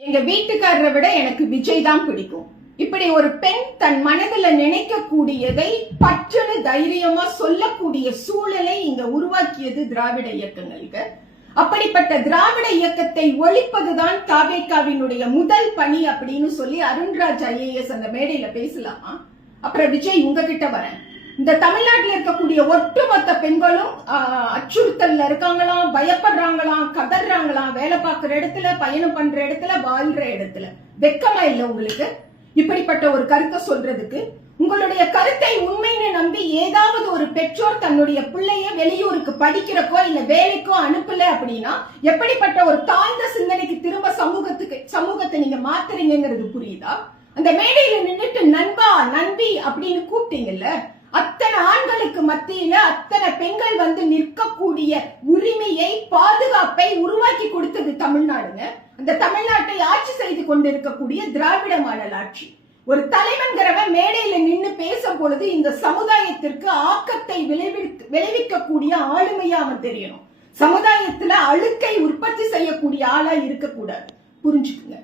எங்க வீட்டுக்காரரை விட எனக்கு விஜய் தான் பிடிக்கும். இப்படி ஒரு பெண் தன் மனதுல நினைக்கக்கூடியதை பற்றுன்னு தைரியமா சொல்லக்கூடிய சூழலை இங்க உருவாக்கியது திராவிட இயக்கங்களுக்கு அப்படிப்பட்ட திராவிட இயக்கத்தை ஒழிப்பதுதான் தாவேக்காவினுடைய முதல் பணி அப்படின்னு சொல்லி அருண்ராஜ் ஐஏஎஸ் அந்த மேடையில பேசலாமா? அப்புறம் விஜய் உங்ககிட்ட வரேன். இந்த தமிழ்நாட்டில் இருக்கக்கூடிய ஒட்டுமொத்த பெண்களும் ஆஹ், அச்சுறுத்தல்ல இருக்காங்களாம் பயப்படுறாங்களாம் கதறாங்களாம் வேலை பார்க்குற இடத்துல பயணம் பண்ற இடத்துல வாழ்ற இடத்துல. வெக்கமா இல்லை உங்களுக்கு? இப்படிப்பட்ட ஒரு கருத்தை சொல்றதுக்கு உங்களுடைய கருத்தை உண்மைன்னு நம்பி ஏதாவது ஒரு பெற்றோர் தன்னுடைய பிள்ளைய வெளியூருக்கு படிக்கிறக்கோ இல்ல வேலைக்கோ அனுப்பல அப்படின்னா எப்படிப்பட்ட ஒரு தாழ்ந்த சிந்தனைக்கு திரும்ப சமூகத்துக்கு சமூகத்தை நீங்க மாத்துறீங்கிறது புரியுதா? அந்த மேடையில நின்னுட்டு நண்பா நண்பி அப்படின்னு கூப்பிட்டீங்கல்ல அத்தனை ஆண்களுக்கு மத்தியில அத்தனை பெண்கள் வந்து நிற்கக்கூடிய உரிமையை பாதுகாப்பை உருவாக்கி கொடுத்தது தமிழ்நாடுங்க. அந்த தமிழ்நாட்டை ஆட்சி செய்து கொண்டிருக்கக்கூடிய திராவிட மாடல் ஆட்சி ஒரு தலைவன்கிறவன் மேடையில நின்னு பேசும் பொழுது இந்த சமுதாயத்திற்கு ஆக்கத்தை விளைவிக்க விளைவிக்கக்கூடிய ஆளுமையா அவன் தெரியணும். சமுதாயத்துல அழுக்கை உற்பத்தி செய்யக்கூடிய ஆளா இருக்கக்கூடாது. புரிஞ்சுக்குங்க.